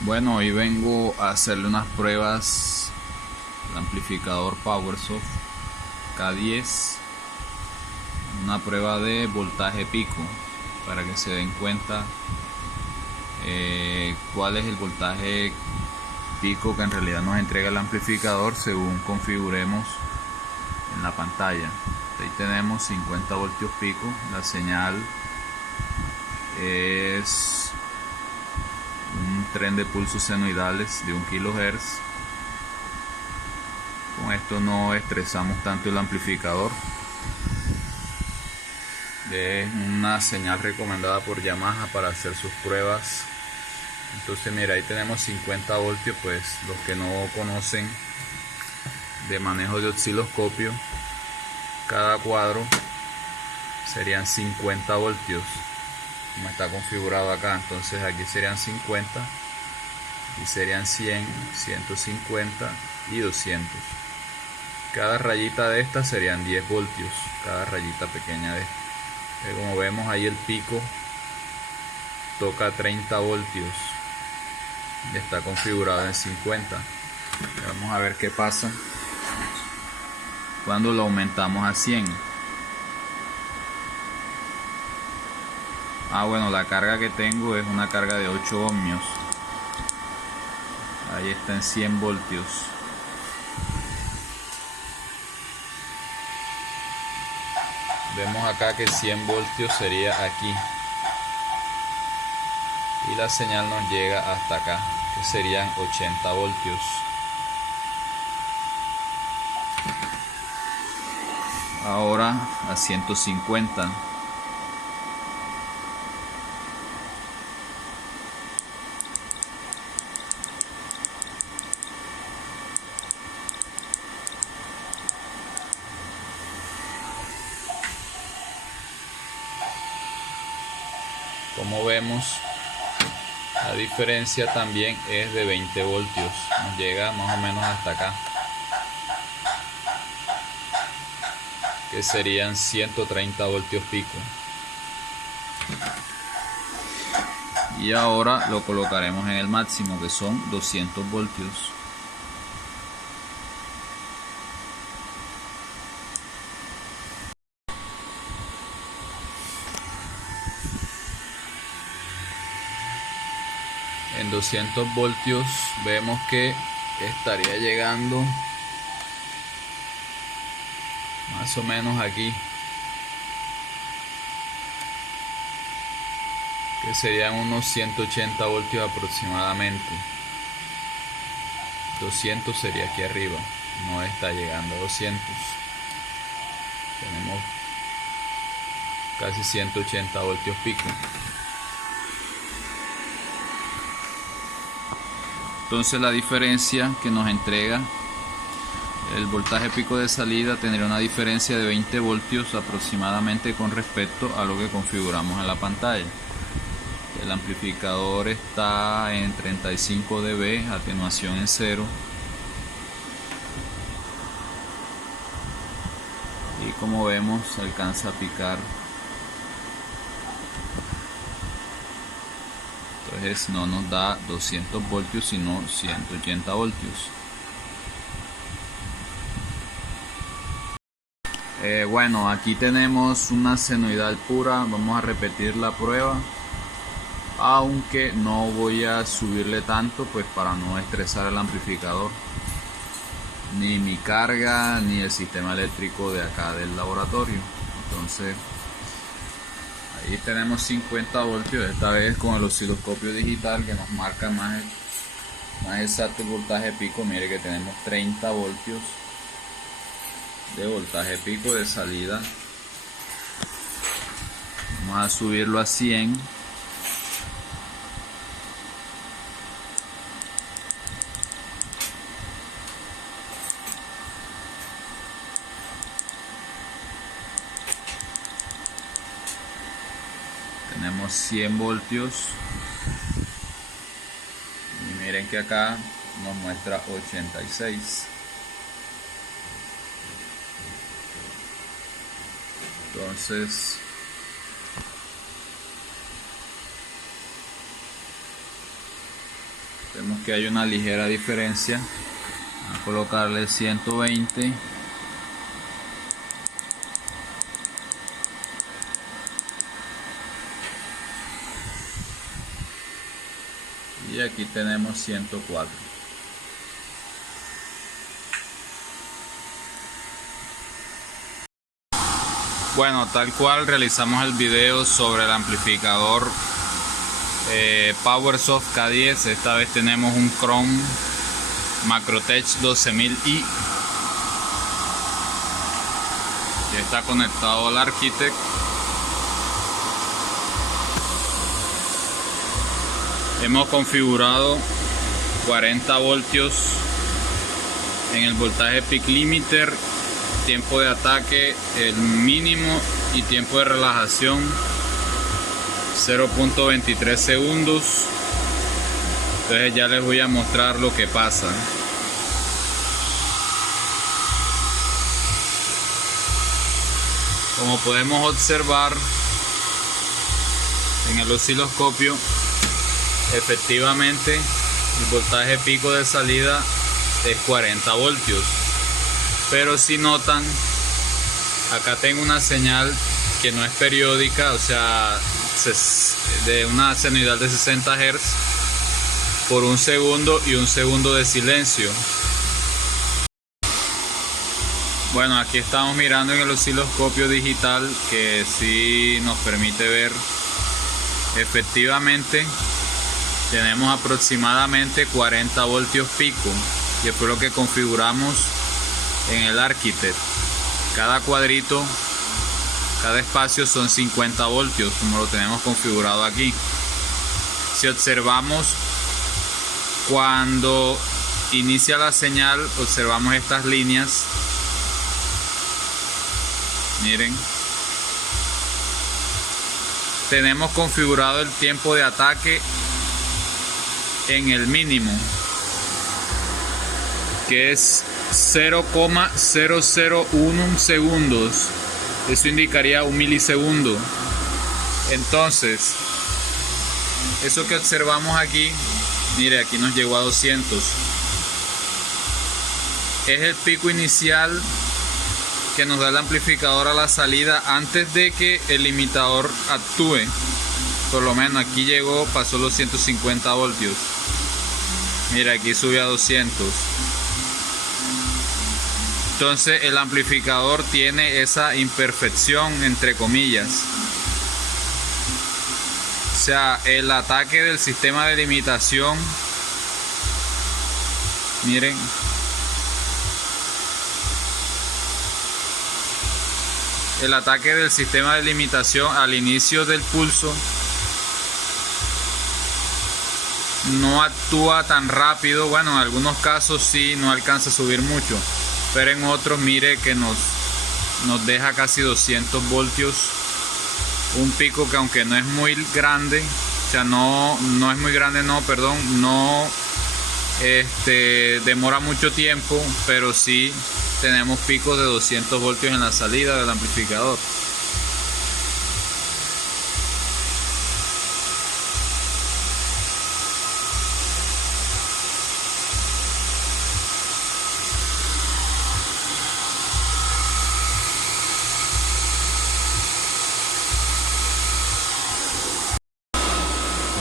Bueno, hoy vengo a hacerle unas pruebas al amplificador PowerSoft K10, una prueba de voltaje pico para que se den cuenta cuál es el voltaje pico que en realidad nos entrega el amplificador según configuremos en la pantalla. Ahí tenemos 50 voltios pico, la señal es un tren de pulsos senoidales de 1 kHz. Con esto no estresamos tanto el amplificador. Es una señal recomendada por Yamaha para hacer sus pruebas. Entonces mira, ahí tenemos 50 voltios. Pues los que no conocen de manejo de osciloscopio, cada cuadro serían 50 voltios como está configurado acá. Entonces aquí serían 50 y serían 100, 150 y 200. Cada rayita de estas serían 10 voltios, cada rayita pequeña de esta. Como vemos ahí, el pico toca 30 voltios y está configurado en 50. Vamos a ver qué pasa cuando lo aumentamos a 100. Bueno, la carga que tengo es una carga de 8 ohmios. Ahí está en 100 voltios. Vemos acá que 100 voltios sería aquí. Y la señal nos llega hasta acá, que serían 80 voltios. Ahora a 150. Como vemos, la diferencia también es de 20 voltios. Nos llega más o menos hasta acá, que serían 130 voltios pico. Y ahora lo colocaremos en el máximo, que son 200 voltios. En 200 voltios vemos que estaría llegando más o menos aquí, que serían unos 180 voltios aproximadamente. 200 sería aquí arriba, no está llegando a 200. Tenemos casi 180 voltios pico. Entonces la diferencia que nos entrega el voltaje pico de salida tendría una diferencia de 20 voltios aproximadamente con respecto a lo que configuramos en la pantalla. El amplificador está en 35 dB, atenuación en 0. Y como vemos, alcanza a picar. Entonces no nos da 200 voltios, sino 180 voltios. Bueno, aquí tenemos una senoidal pura. Vamos a repetir la prueba, aunque no voy a subirle tanto, pues para no estresar el amplificador, ni mi carga, ni el sistema eléctrico de acá del laboratorio. Entonces ahí tenemos 50 voltios, esta vez con el osciloscopio digital que nos marca más exacto el voltaje pico. Mire que tenemos 30 voltios de voltaje pico de salida. Vamos a subirlo a 100. Tenemos 100 voltios y miren que acá nos muestra 86. Entonces Vemos que hay una ligera diferencia. Vamos a colocarle 120. Y aquí tenemos 104. Bueno, tal cual realizamos el video sobre el amplificador PowerSoft K10. Esta vez tenemos un Chrome Macrotech 12000i. Ya está conectado al Architect. Hemos configurado 40 voltios en el voltaje peak limiter, tiempo de ataque el mínimo y tiempo de relajación 0.23 segundos. Entonces ya les voy a mostrar lo que pasa. Como podemos observar en el osciloscopio, efectivamente el voltaje pico de salida es 40 voltios, pero si notan, acá tengo una señal que no es periódica, o sea, de una senoidal de 60 Hz por un segundo y un segundo de silencio. Bueno, aquí estamos mirando en el osciloscopio digital, que sí nos permite ver efectivamente. Tenemos aproximadamente 40 voltios pico, y fue lo que configuramos en el Architect. Cada cuadrito, cada espacio son 50 voltios, como lo tenemos configurado aquí. Si observamos, cuando inicia la señal, observamos estas líneas. Miren. Tenemos configurado el tiempo de ataque en el mínimo, que es 0,001 segundos. Eso indicaría un milisegundo. Entonces, eso que observamos aquí, mire, aquí nos llegó a 200. Es el pico inicial que nos da el amplificador a la salida antes de que el limitador actúe. Por lo menos aquí llegó, pasó los 150 voltios. Mira, aquí sube a 200. Entonces el amplificador tiene esa imperfección, entre comillas. O sea, el ataque del sistema de limitación, miren, el ataque del sistema de limitación al inicio del pulso no actúa tan rápido. Bueno, en algunos casos sí, no alcanza a subir mucho, pero en otros, mire que nos deja casi 200 voltios. Un pico que, aunque no es muy grande, o sea, no es muy grande, no demora mucho tiempo, pero sí tenemos picos de 200 voltios en la salida del amplificador.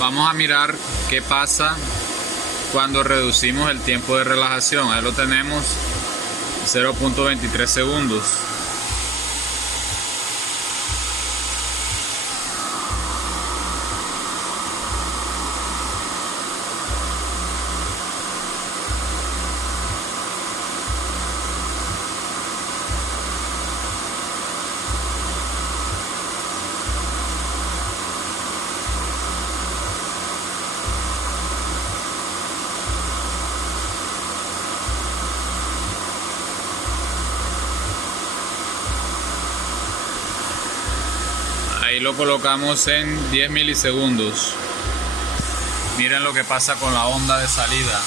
Vamos a mirar qué pasa cuando reducimos el tiempo de relajación. Ahí lo tenemos, 0.23 segundos. Ahí lo colocamos en 10 milisegundos. Miren lo que pasa con la onda de salida.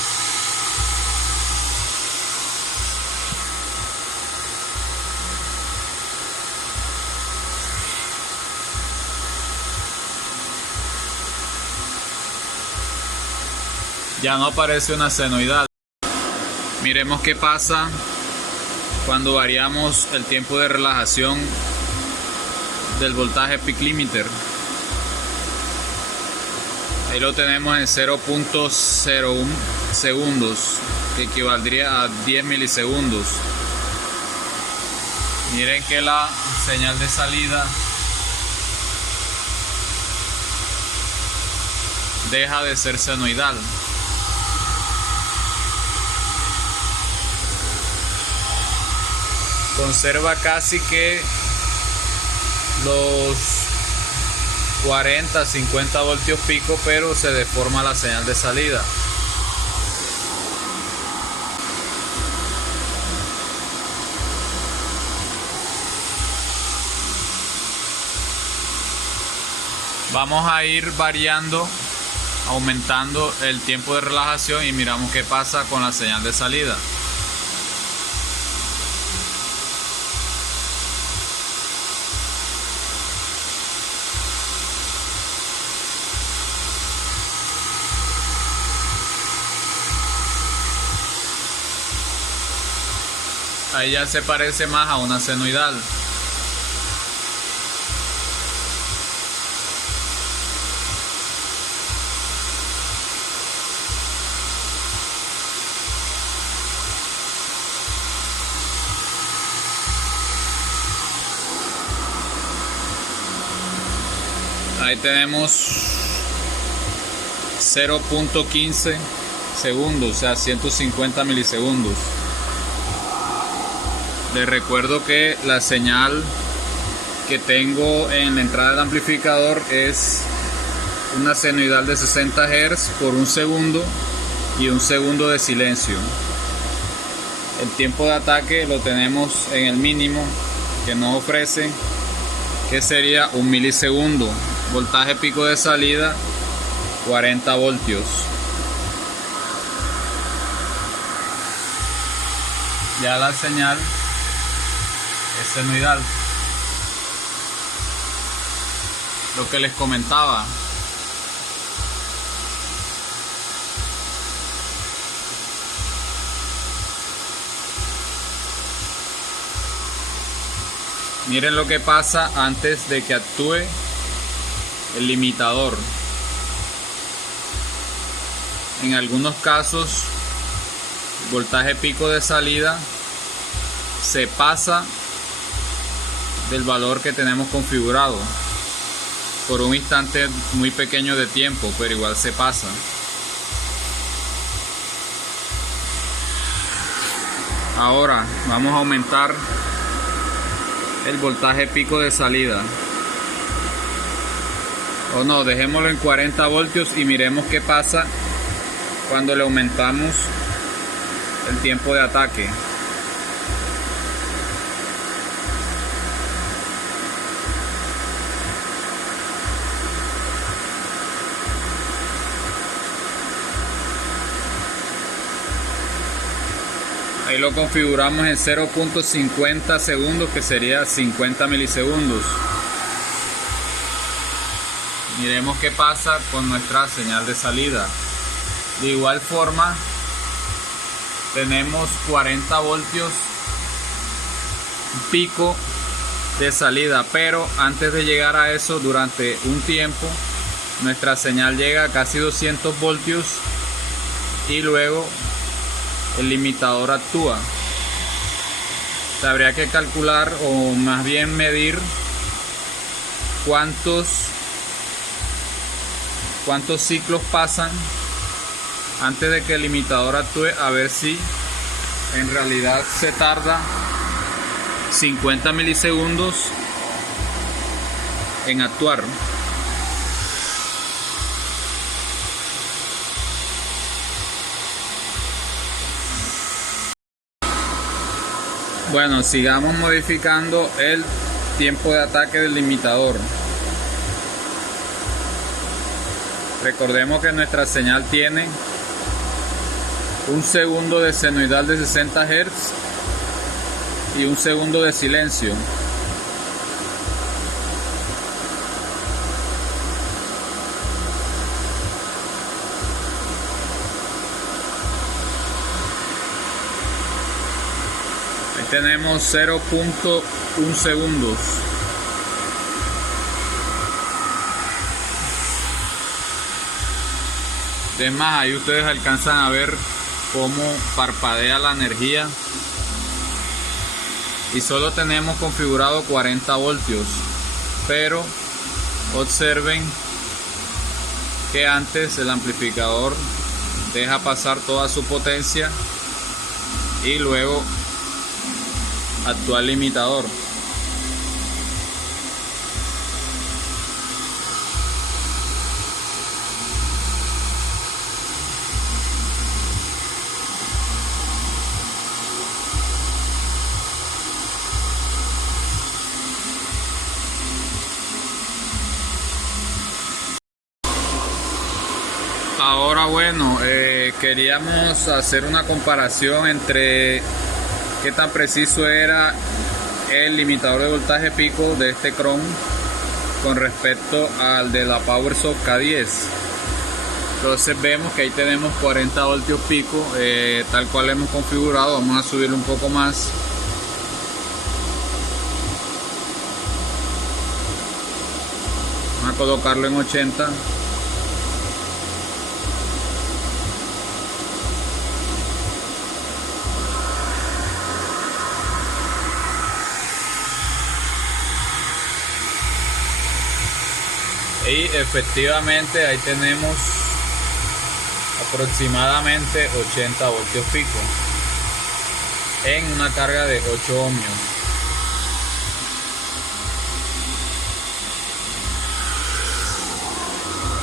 Ya no aparece una senoidal. Miremos qué pasa cuando variamos el tiempo de relajación del voltaje peak limiter. Ahí lo tenemos en 0.01 segundos, que equivaldría a 10 milisegundos. Miren que la señal de salida deja de ser senoidal. Conserva casi que los 40-50 voltios pico, pero se deforma la señal de salida. Vamos a ir variando, aumentando el tiempo de relajación y miramos qué pasa con la señal de salida. Ahí ya se parece más a una senoidal. Ahí tenemos 0.15 segundos, o sea 150 milisegundos. Les recuerdo que la señal que tengo en la entrada del amplificador es una senoidal de 60 Hz por un segundo y un segundo de silencio. El tiempo de ataque lo tenemos en el mínimo que nos ofrece, que sería 1 milisegundo. Voltaje pico de salida 40 voltios. Ya la señal es senoidal. Lo que les comentaba, miren lo que pasa antes de que actúe el limitador. En algunos casos, el voltaje pico de salida se pasa del valor que tenemos configurado por un instante muy pequeño de tiempo, pero igual se pasa. Ahora vamos a aumentar el voltaje pico de salida. O no, dejémoslo en 40 voltios y miremos qué pasa cuando le aumentamos el tiempo de ataque. Ahí lo configuramos en 0.50 segundos, que sería 50 milisegundos. Miremos qué pasa con nuestra señal de salida. De igual forma, tenemos 40 voltios pico de salida, pero antes de llegar a eso, durante un tiempo, nuestra señal llega a casi 200 voltios y luego el limitador actúa. Habría que calcular, o más bien medir, cuántos ciclos pasan antes de que el limitador actúe, a ver si en realidad se tarda 50 milisegundos en actuar. Bueno, sigamos modificando el tiempo de ataque del limitador. Recordemos que nuestra señal tiene un segundo de senoidal de 60 Hz y un segundo de silencio. tenemos 0.1 segundos. Es más, ahí ustedes alcanzan a ver cómo parpadea la energía. Y solo tenemos configurado 40 voltios. Pero observen que antes el amplificador deja pasar toda su potencia y luego actúa el limitador. Ahora bueno, queríamos hacer una comparación entre qué tan preciso era el limitador de voltaje pico de este Chrome con respecto al de la PowerSoft K10. Entonces vemos que ahí tenemos 40 voltios pico, tal cual hemos configurado. Vamos a subirlo un poco más. Vamos a colocarlo en 80. Y efectivamente ahí tenemos aproximadamente 80 voltios pico en una carga de 8 ohmios.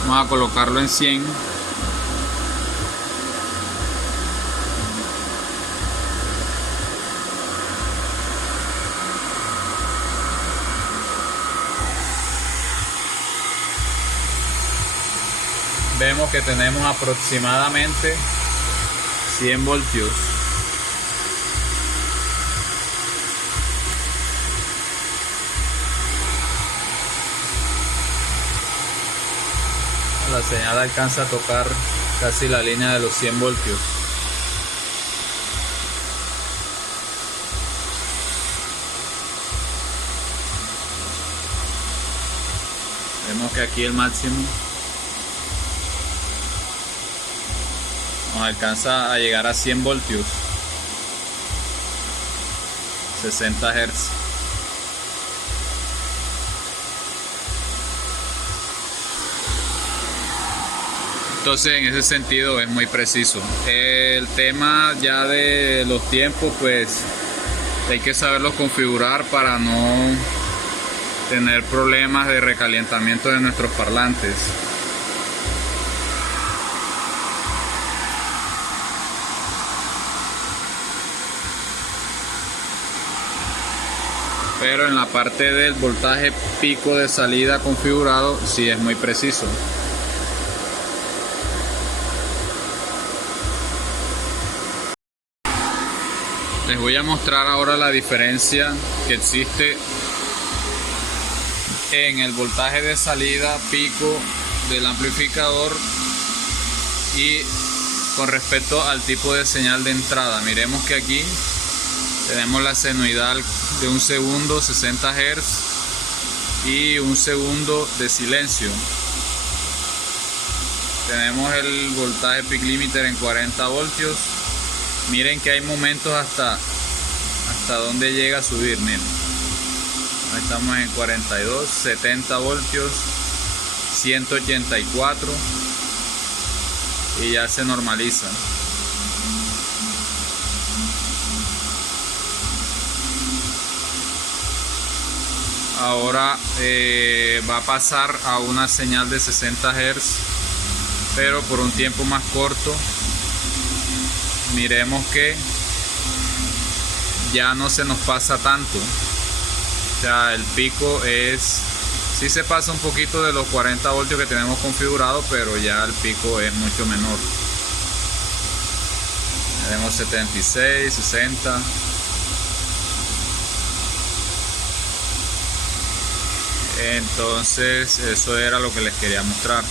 Vamos a colocarlo en 100. Vemos que tenemos aproximadamente 100 voltios. La señal alcanza a tocar casi la línea de los 100 voltios. Vemos que aquí el máximo nos alcanza a llegar a 100 voltios, 60 Hz. Entonces en ese sentido es muy preciso. El tema ya de los tiempos, pues hay que saberlos configurar para no tener problemas de recalentamiento de nuestros parlantes. Pero en la parte del voltaje pico de salida configurado sí es muy preciso. Les voy a mostrar ahora la diferencia que existe en el voltaje de salida pico del amplificador y con respecto al tipo de señal de entrada. Miremos que aquí tenemos la senoidal de 1 segundo, 60 Hz y 1 segundo de silencio. Tenemos el voltaje peak limiter en 40 voltios. Miren que hay momentos hasta donde llega a subir. Miren, ahí estamos en 42, 70 voltios, 184 y ya se normaliza. Ahora va a pasar a una señal de 60 Hz, pero por un tiempo más corto. Miremos que ya no se nos pasa tanto. O sea, el pico sí se pasa un poquito de los 40 voltios que tenemos configurado, pero ya el pico es mucho menor. Tenemos 76, 60. Entonces eso era lo que les quería mostrar.